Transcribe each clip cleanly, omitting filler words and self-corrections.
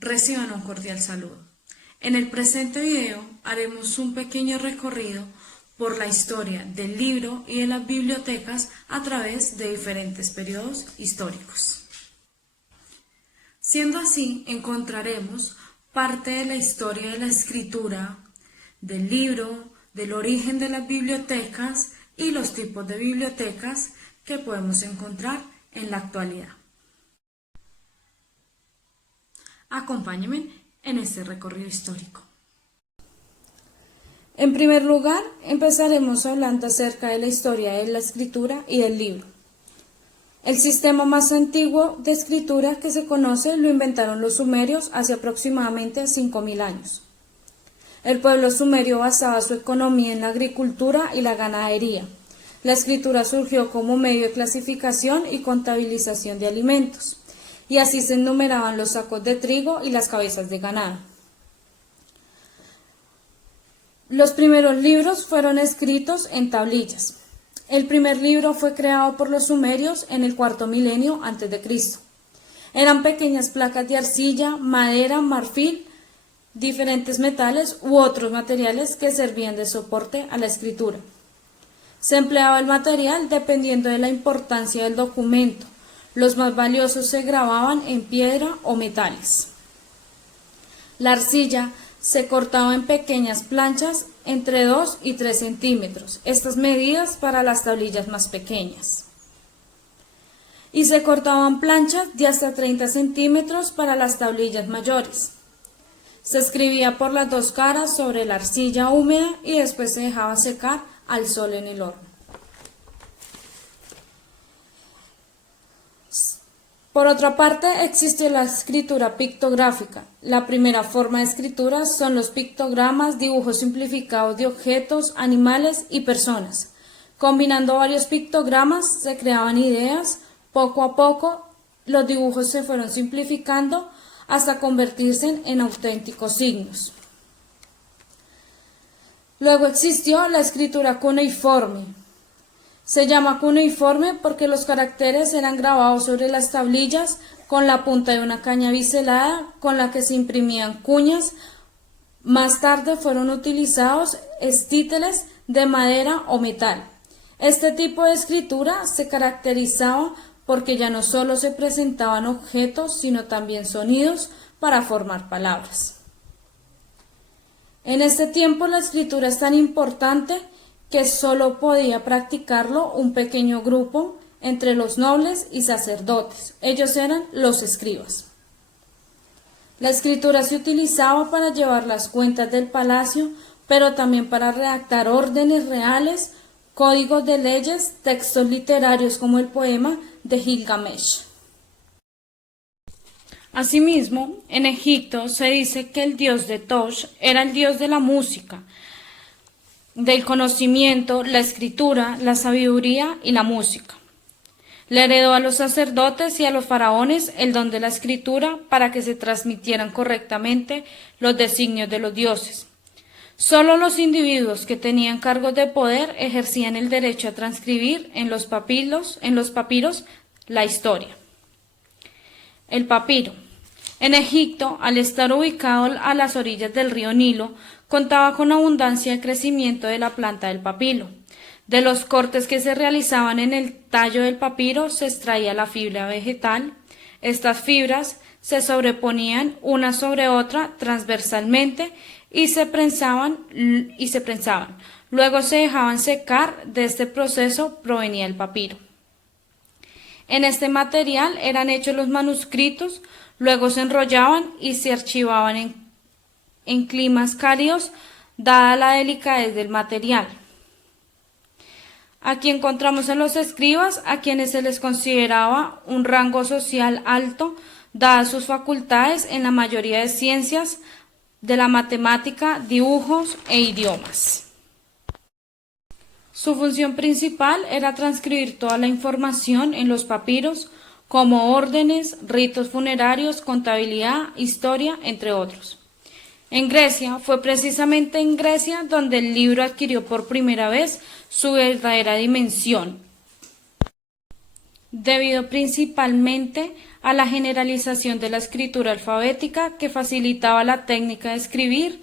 Reciban un cordial saludo. En el presente video haremos un pequeño recorrido por la historia del libro y de las bibliotecas a través de diferentes periodos históricos. Siendo así, encontraremos parte de la historia de la escritura, del libro, del origen de las bibliotecas y los tipos de bibliotecas que podemos encontrar en la actualidad. Acompáñenme en este recorrido histórico. En primer lugar, empezaremos hablando acerca de la historia de la escritura y del libro. El sistema más antiguo de escritura que se conoce lo inventaron los sumerios hace aproximadamente 5000 años. El pueblo sumerio basaba su economía en la agricultura y la ganadería. La escritura surgió como medio de clasificación y contabilización de alimentos, y así se enumeraban los sacos de trigo y las cabezas de ganado. Los primeros libros fueron escritos en tablillas. El primer libro fue creado por los sumerios en el cuarto milenio antes de Cristo. Eran pequeñas placas de arcilla, madera, marfil, diferentes metales u otros materiales que servían de soporte a la escritura. Se empleaba el material dependiendo de la importancia del documento. Los más valiosos se grababan en piedra o metales. La arcilla se cortaba en pequeñas planchas entre 2 y 3 centímetros, estas medidas para las tablillas más pequeñas. Y se cortaban planchas de hasta 30 centímetros para las tablillas mayores. Se escribía por las dos caras sobre la arcilla húmeda y después se dejaba secar al sol en el horno. Por otra parte, existe la escritura pictográfica. La primera forma de escritura son los pictogramas, dibujos simplificados de objetos, animales y personas. Combinando varios pictogramas se creaban ideas. Poco a poco, los dibujos se fueron simplificando hasta convertirse en auténticos signos. Luego existió la escritura cuneiforme. Se llama cuneiforme porque los caracteres eran grabados sobre las tablillas con la punta de una caña biselada con la que se imprimían cuñas. Más tarde fueron utilizados estíteles de madera o metal. Este tipo de escritura se caracterizaba porque ya no solo se presentaban objetos, sino también sonidos para formar palabras. En este tiempo la escritura es tan importante que solo podía practicarlo un pequeño grupo entre los nobles y sacerdotes. Ellos eran los escribas. La escritura se utilizaba para llevar las cuentas del palacio, pero también para redactar órdenes reales, códigos de leyes, textos literarios como el poema de Gilgamesh. Asimismo, en Egipto se dice que el dios de Tosh era el dios de la música, del conocimiento, la escritura, la sabiduría y la música. Le heredó a los sacerdotes y a los faraones el don de la escritura para que se transmitieran correctamente los designios de los dioses. Solo los individuos que tenían cargos de poder ejercían el derecho a transcribir en los papiros la historia. El papiro. En Egipto, al estar ubicado a las orillas del río Nilo, contaba con abundancia de crecimiento de la planta del papiro. De los cortes que se realizaban en el tallo del papiro se extraía la fibra vegetal. Estas fibras se sobreponían una sobre otra transversalmente y se prensaban. Luego se dejaban secar. De este proceso provenía el papiro. En este material eran hechos los manuscritos, luego se enrollaban y se archivaban en climas cálidos, dada la delicadez del material. Aquí encontramos a los escribas, a quienes se les consideraba un rango social alto, dadas sus facultades en la mayoría de ciencias de la matemática, dibujos e idiomas. Su función principal era transcribir toda la información en los papiros, como órdenes, ritos funerarios, contabilidad, historia, entre otros. En Grecia, fue precisamente en Grecia donde el libro adquirió por primera vez su verdadera dimensión. debido principalmente a la generalización de la escritura alfabética que facilitaba la técnica de escribir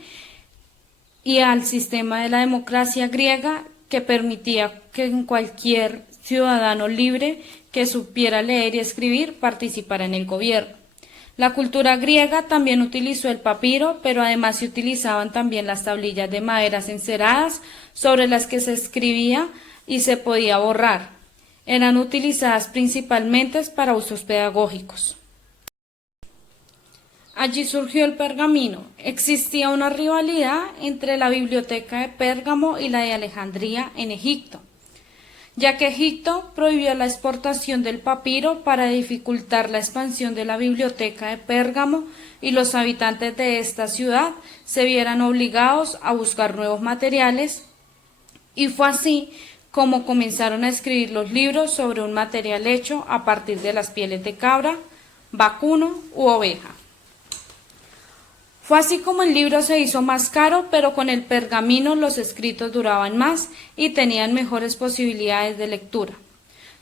y al sistema de la democracia griega que permitía que cualquier ciudadano libre que supiera leer y escribir participara en el gobierno. La cultura griega también utilizó el papiro, pero además se utilizaban también las tablillas de madera enceradas sobre las que se escribía y se podía borrar. Eran utilizadas principalmente para usos pedagógicos. Allí surgió el pergamino. Existía una rivalidad entre la biblioteca de Pérgamo y la de Alejandría en Egipto, ya que Egipto prohibió la exportación del papiro para dificultar la expansión de la biblioteca de Pérgamo y los habitantes de esta ciudad se vieran obligados a buscar nuevos materiales, y fue así como comenzaron a escribir los libros sobre un material hecho a partir de las pieles de cabra, vacuno u oveja. Fue así como el libro se hizo más caro, pero con el pergamino los escritos duraban más y tenían mejores posibilidades de lectura.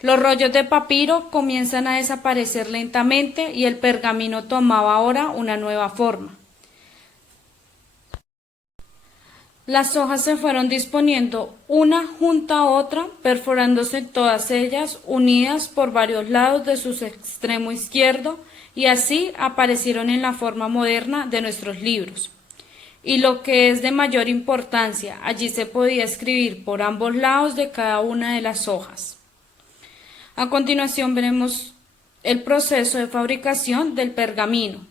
Los rollos de papiro comienzan a desaparecer lentamente y el pergamino tomaba ahora una nueva forma. Las hojas se fueron disponiendo una junto a otra, perforándose todas ellas, unidas por varios lados de su extremo izquierdo, y así aparecieron en la forma moderna de nuestros libros. Y lo que es de mayor importancia, allí se podía escribir por ambos lados de cada una de las hojas. A continuación veremos el proceso de fabricación del pergamino.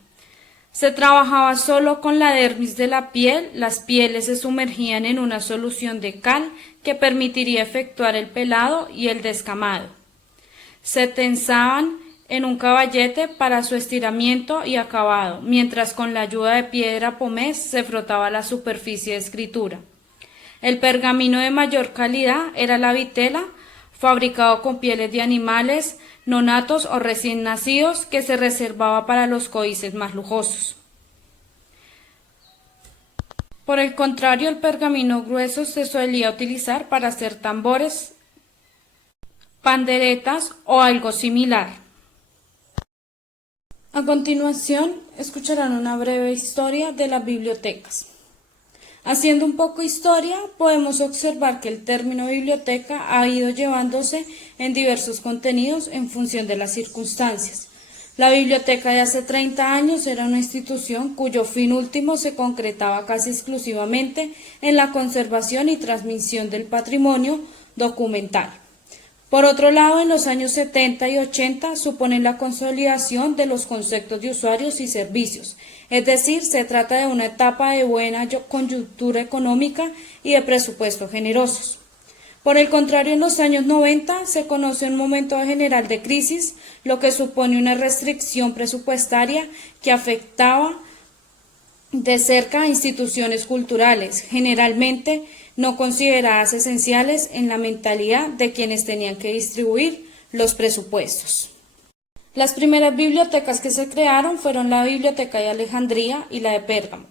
Se trabajaba solo con la dermis de la piel, las pieles se sumergían en una solución de cal que permitiría efectuar el pelado y el descamado. Se tensaban en un caballete para su estiramiento y acabado, mientras con la ayuda de piedra pómez se frotaba la superficie de escritura. El pergamino de mayor calidad era la vitela, fabricado con pieles de animales nonatos o recién nacidos, que se reservaba para los códices más lujosos. Por el contrario, el pergamino grueso se solía utilizar para hacer tambores, panderetas o algo similar. A continuación, escucharán una breve historia de las bibliotecas. Haciendo un poco historia, podemos observar que el término biblioteca ha ido llevándose en diversos contenidos en función de las circunstancias. La biblioteca de hace 30 años era una institución cuyo fin último se concretaba casi exclusivamente en la conservación y transmisión del patrimonio documental. Por otro lado, en los años 70 y 80 suponen la consolidación de los conceptos de usuarios y servicios, es decir, se trata de una etapa de buena coyuntura económica y de presupuestos generosos. Por el contrario, en los años 90 se conoce un momento general de crisis, lo que supone una restricción presupuestaria que afectaba de cerca a instituciones culturales, generalmente no consideradas esenciales en la mentalidad de quienes tenían que distribuir los presupuestos. Las primeras bibliotecas que se crearon fueron la Biblioteca de Alejandría y la de Pérgamo.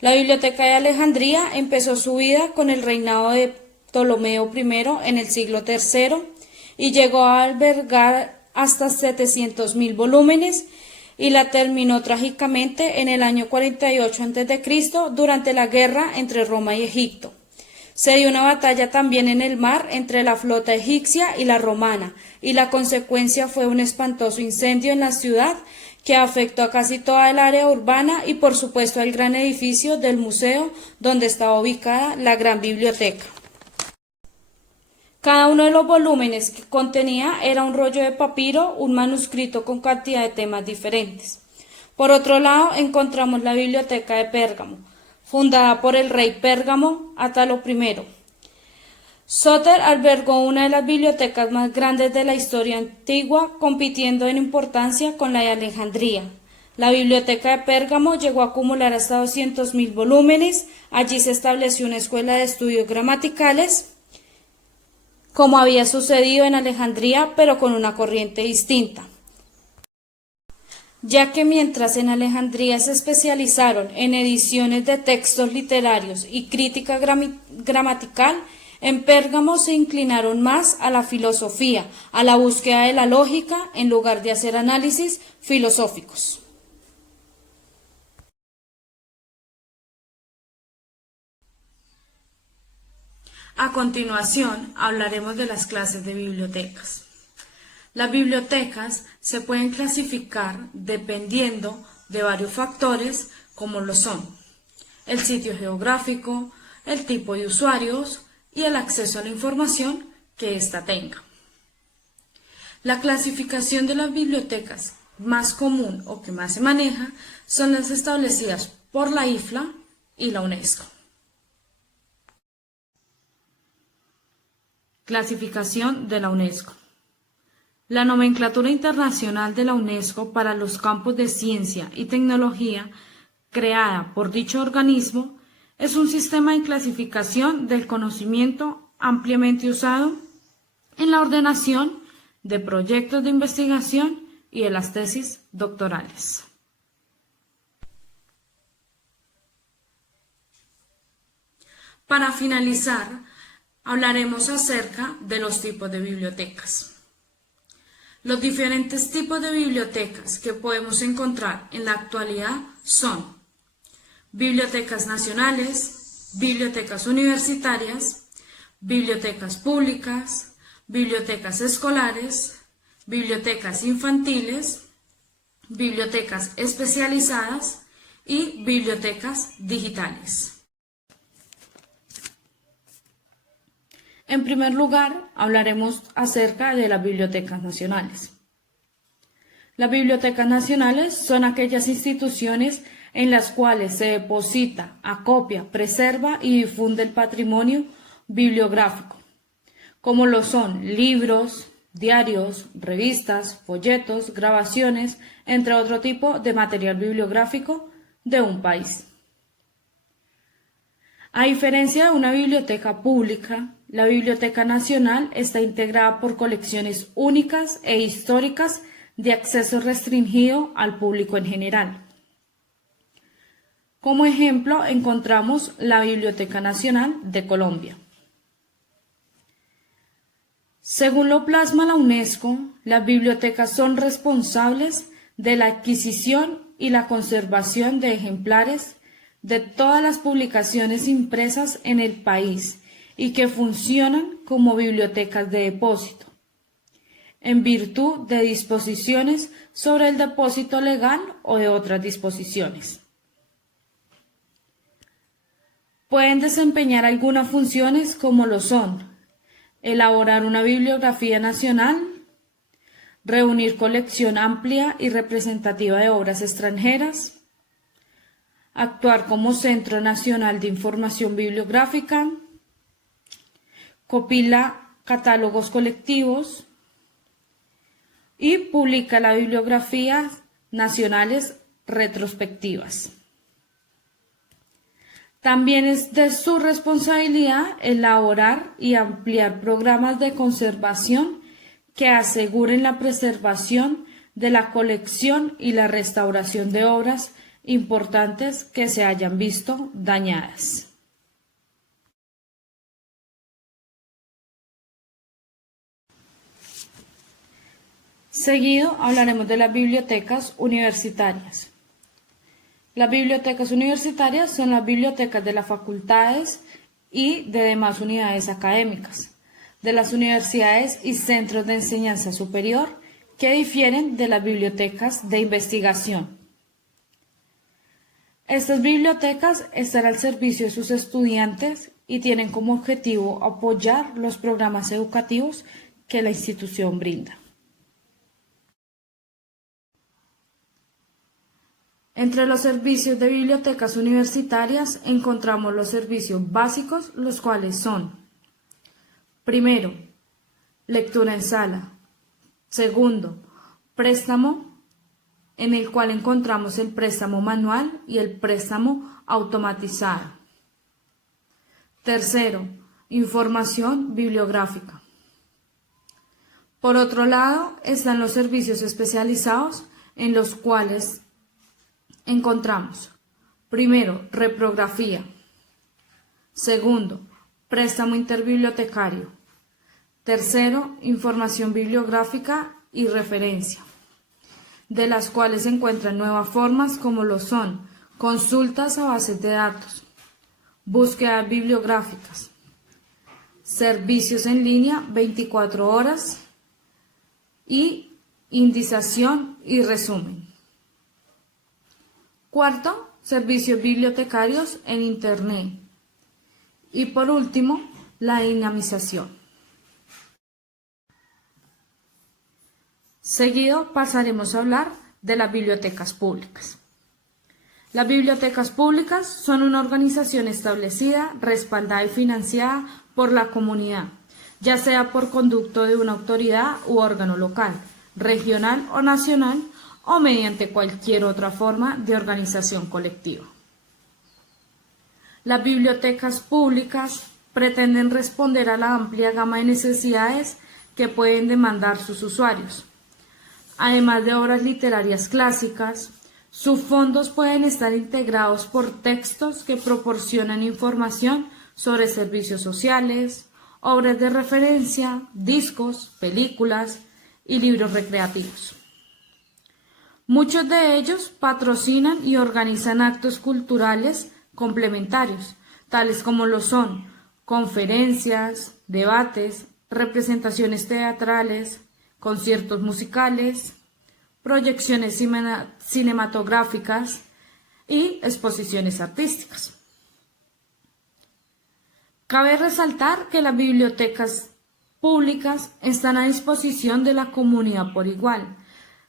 La Biblioteca de Alejandría empezó su vida con el reinado de Ptolomeo I en el siglo III y llegó a albergar hasta 700.000 volúmenes, y la terminó trágicamente en el año 48 a.C. durante la guerra entre Roma y Egipto. Se dio una batalla también en el mar entre la flota egipcia y la romana, y la consecuencia fue un espantoso incendio en la ciudad que afectó a casi toda el área urbana y por supuesto al gran edificio del museo donde estaba ubicada la gran biblioteca. Cada uno de los volúmenes que contenía era un rollo de papiro, un manuscrito con cantidad de temas diferentes. Por otro lado, encontramos la Biblioteca de Pérgamo, fundada por el rey Pérgamo, Átalo I. Sóter albergó una de las bibliotecas más grandes de la historia antigua, compitiendo en importancia con la de Alejandría. La Biblioteca de Pérgamo llegó a acumular hasta 200.000 volúmenes. Allí se estableció una escuela de estudios gramaticales, como había sucedido en Alejandría, pero con una corriente distinta, ya que mientras en Alejandría se especializaron en ediciones de textos literarios y crítica gramatical, En Pérgamo se inclinaron más a la filosofía, a la búsqueda de la lógica, en lugar de hacer análisis filosóficos. A continuación, hablaremos de las clases de bibliotecas. Las bibliotecas se pueden clasificar dependiendo de varios factores, como lo son el sitio geográfico, el tipo de usuarios y el acceso a la información que ésta tenga. La clasificación de las bibliotecas más común o que más se maneja son las establecidas por la IFLA y la UNESCO. Clasificación de la UNESCO. La nomenclatura internacional de la UNESCO para los campos de ciencia y tecnología, creada por dicho organismo, es un sistema de clasificación del conocimiento ampliamente usado en la ordenación de proyectos de investigación y de las tesis doctorales. Para finalizar, hablaremos acerca de los tipos de bibliotecas. Los diferentes tipos de bibliotecas que podemos encontrar en la actualidad son bibliotecas nacionales, bibliotecas universitarias, bibliotecas públicas, bibliotecas escolares, bibliotecas infantiles, bibliotecas especializadas y bibliotecas digitales. En primer lugar, hablaremos acerca de las bibliotecas nacionales. Las bibliotecas nacionales son aquellas instituciones en las cuales se deposita, acopia, preserva y difunde el patrimonio bibliográfico, como lo son libros, diarios, revistas, folletos, grabaciones, entre otro tipo de material bibliográfico de un país. A diferencia de una biblioteca pública, la Biblioteca Nacional está integrada por colecciones únicas e históricas de acceso restringido al público en general. Como ejemplo, encontramos la Biblioteca Nacional de Colombia. Según lo plasma la UNESCO, las bibliotecas son responsables de la adquisición y la conservación de ejemplares de todas las publicaciones impresas en el país y que funcionan como bibliotecas de depósito, en virtud de disposiciones sobre el depósito legal o de otras disposiciones. Pueden desempeñar algunas funciones como lo son elaborar una bibliografía nacional, reunir colección amplia y representativa de obras extranjeras, actuar como Centro Nacional de Información Bibliográfica, compila catálogos colectivos y publica las bibliografías nacionales retrospectivas. También es de su responsabilidad elaborar y ampliar programas de conservación que aseguren la preservación de la colección y la restauración de obras importantes que se hayan visto dañadas. Seguido hablaremos de las bibliotecas universitarias. Las bibliotecas universitarias son las bibliotecas de las facultades y de demás unidades académicas, de las universidades y centros de enseñanza superior que difieren de las bibliotecas de investigación. Estas bibliotecas están al servicio de sus estudiantes y tienen como objetivo apoyar los programas educativos que la institución brinda. Entre los servicios de bibliotecas universitarias encontramos los servicios básicos, los cuales son: primero, lectura en sala; segundo, préstamo, en el cual encontramos el préstamo manual y el préstamo automatizado; tercero, información bibliográfica. Por otro lado, están los servicios especializados, en los cuales encontramos: primero, reprografía; segundo, préstamo interbibliotecario. Tercero, información bibliográfica y referencia, de las cuales se encuentran nuevas formas como lo son consultas a bases de datos, búsquedas bibliográficas, servicios en línea 24 horas y indización y resumen. Cuarto, servicios bibliotecarios en Internet. Y por último, la dinamización. Seguido pasaremos a hablar de las bibliotecas públicas. Las bibliotecas públicas son una organización establecida, respaldada y financiada por la comunidad, ya sea por conducto de una autoridad u órgano local, regional o nacional, o mediante cualquier otra forma de organización colectiva. Las bibliotecas públicas pretenden responder a la amplia gama de necesidades que pueden demandar sus usuarios. Además de obras literarias clásicas, sus fondos pueden estar integrados por textos que proporcionan información sobre servicios sociales, obras de referencia, discos, películas y libros recreativos. Muchos de ellos patrocinan y organizan actos culturales complementarios, tales como lo son conferencias, debates, representaciones teatrales, conciertos musicales, proyecciones cinematográficas y exposiciones artísticas. Cabe resaltar que las bibliotecas públicas están a disposición de la comunidad por igual,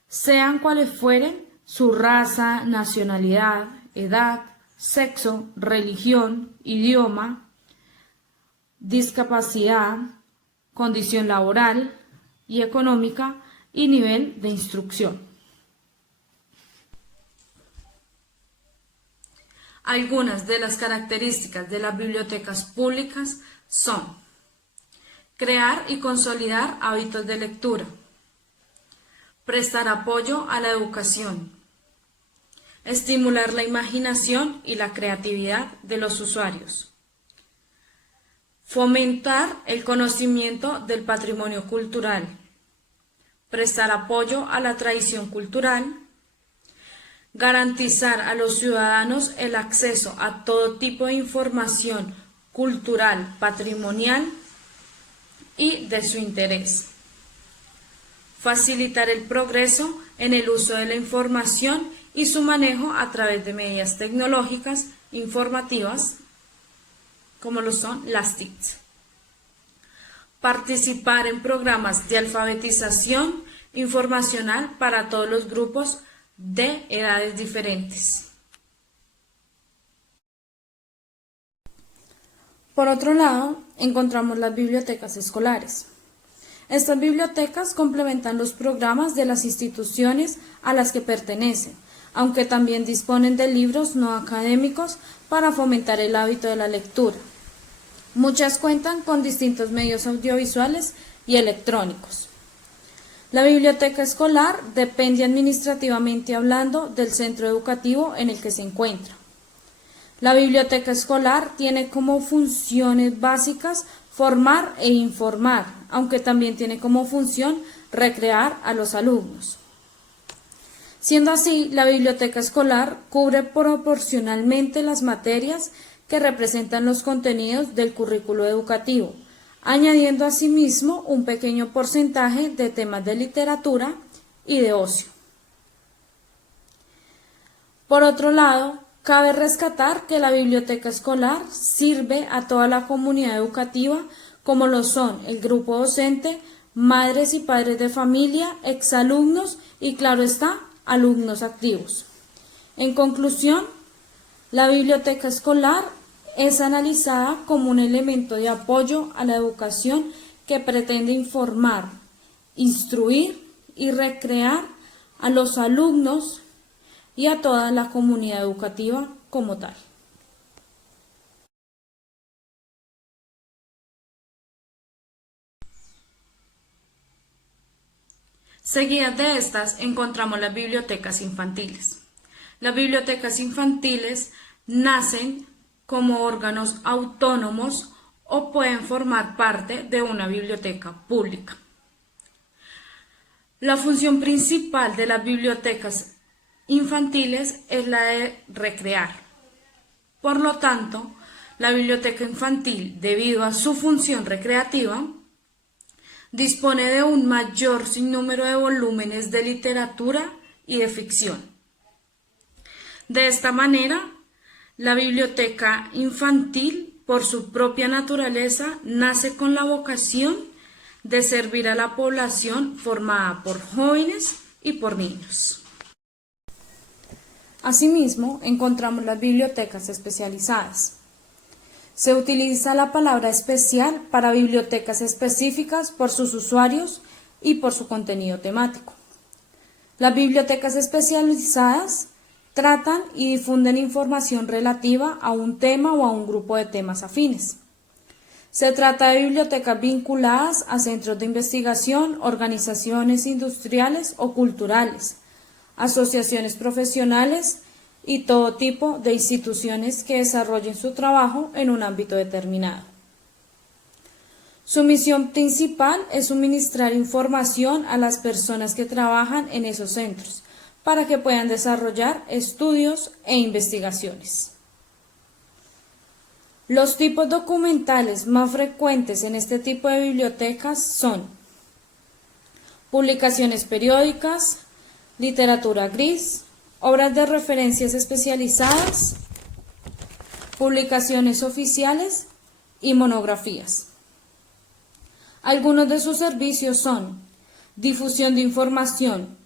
sean cuales fueren su raza, nacionalidad, edad, sexo, religión, idioma, discapacidad, condición laboral y económica y nivel de instrucción. Algunas de las características de las bibliotecas públicas son: crear y consolidar hábitos de lectura, prestar apoyo a la educación, estimular la imaginación y la creatividad de los usuarios, fomentar el conocimiento del patrimonio cultural, prestar apoyo a la tradición cultural, garantizar a los ciudadanos el acceso a todo tipo de información cultural, patrimonial y de su interés, facilitar el progreso en el uso de la información y su manejo a través de medidas tecnológicas informativas, como lo son las TICs. Participar en programas de alfabetización informacional para todos los grupos de edades diferentes. Por otro lado, encontramos las bibliotecas escolares. Estas bibliotecas complementan los programas de las instituciones a las que pertenecen, aunque también disponen de libros no académicos para fomentar el hábito de la lectura. Muchas cuentan con distintos medios audiovisuales y electrónicos. La biblioteca escolar depende administrativamente hablando del centro educativo en el que se encuentra. La biblioteca escolar tiene como funciones básicas formar e informar, aunque también tiene como función recrear a los alumnos. Siendo así, la biblioteca escolar cubre proporcionalmente las materias que representan los contenidos del currículo educativo, añadiendo asimismo un pequeño porcentaje de temas de literatura y de ocio. Por otro lado, cabe rescatar que la biblioteca escolar sirve a toda la comunidad educativa, como lo son el grupo docente, madres y padres de familia, exalumnos y, claro está, alumnos activos. En conclusión, la biblioteca escolar es analizada como un elemento de apoyo a la educación que pretende informar, instruir y recrear a los alumnos y a toda la comunidad educativa como tal. Seguidas de estas encontramos las bibliotecas infantiles. Las bibliotecas infantiles nacen como órganos autónomos o pueden formar parte de una biblioteca pública. La función principal de las bibliotecas infantiles es la de recrear. Por lo tanto, la biblioteca infantil, debido a su función recreativa, dispone de un mayor sinnúmero de volúmenes de literatura y de ficción. De esta manera, la biblioteca infantil, por su propia naturaleza, nace con la vocación de servir a la población formada por jóvenes y por niños. Asimismo, encontramos las bibliotecas especializadas. Se utiliza la palabra especial para bibliotecas específicas por sus usuarios y por su contenido temático. Las bibliotecas especializadas tratan y difunden información relativa a un tema o a un grupo de temas afines. Se trata de bibliotecas vinculadas a centros de investigación, organizaciones industriales o culturales, asociaciones profesionales y todo tipo de instituciones que desarrollen su trabajo en un ámbito determinado. Su misión principal es suministrar información a las personas que trabajan en esos centros para que puedan desarrollar estudios e investigaciones. Los tipos documentales más frecuentes en este tipo de bibliotecas son publicaciones periódicas, literatura gris, obras de referencias especializadas, publicaciones oficiales y monografías. Algunos de sus servicios son difusión de información,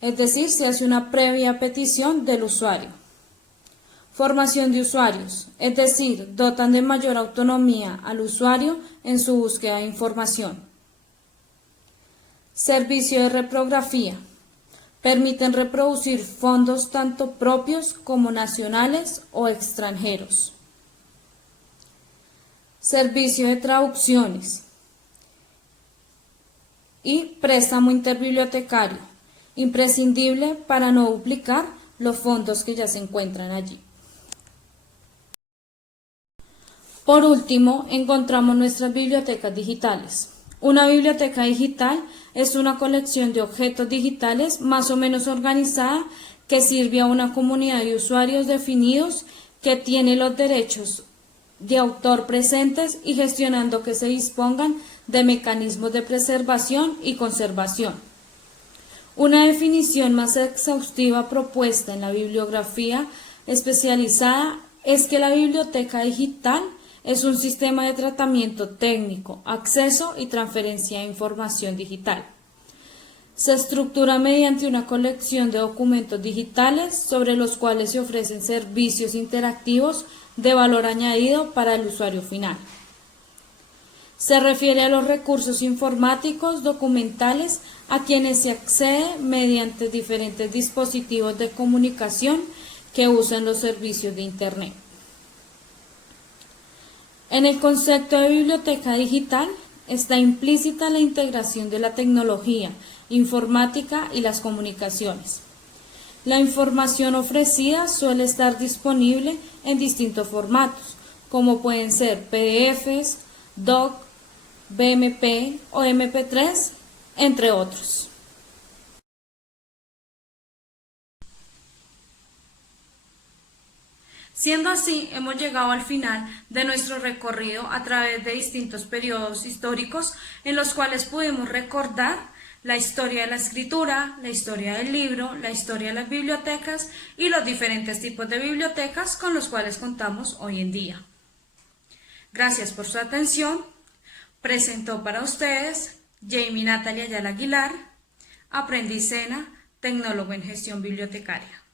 es decir, se hace una previa petición del usuario. Formación de usuarios, es decir, dotan de mayor autonomía al usuario en su búsqueda de información. Servicio de reprografía. Permiten reproducir fondos tanto propios como nacionales o extranjeros. Servicio de traducciones y préstamo interbibliotecario, imprescindible para no duplicar los fondos que ya se encuentran allí. Por último, encontramos nuestras bibliotecas digitales. Una biblioteca digital es una colección de objetos digitales más o menos organizada que sirve a una comunidad de usuarios definidos que tiene los derechos de autor presentes y gestionando que se dispongan de mecanismos de preservación y conservación. Una definición más exhaustiva propuesta en la bibliografía especializada es que la biblioteca digital es un sistema de tratamiento técnico, acceso y transferencia de información digital. Se estructura mediante una colección de documentos digitales sobre los cuales se ofrecen servicios interactivos de valor añadido para el usuario final. Se refiere a los recursos informáticos documentales a quienes se accede mediante diferentes dispositivos de comunicación que usan los servicios de Internet. En el concepto de biblioteca digital está implícita la integración de la tecnología, informática y las comunicaciones. La información ofrecida suele estar disponible en distintos formatos, como pueden ser PDFs, DOC, BMP o MP3, entre otros. Siendo así, hemos llegado al final de nuestro recorrido a través de distintos periodos históricos en los cuales pudimos recordar la historia de la escritura, la historia del libro, la historia de las bibliotecas y los diferentes tipos de bibliotecas con los cuales contamos hoy en día. Gracias por su atención. Presentó para ustedes Jamie Natalia Ayala Aguilar, Aprendicena, tecnólogo en gestión bibliotecaria.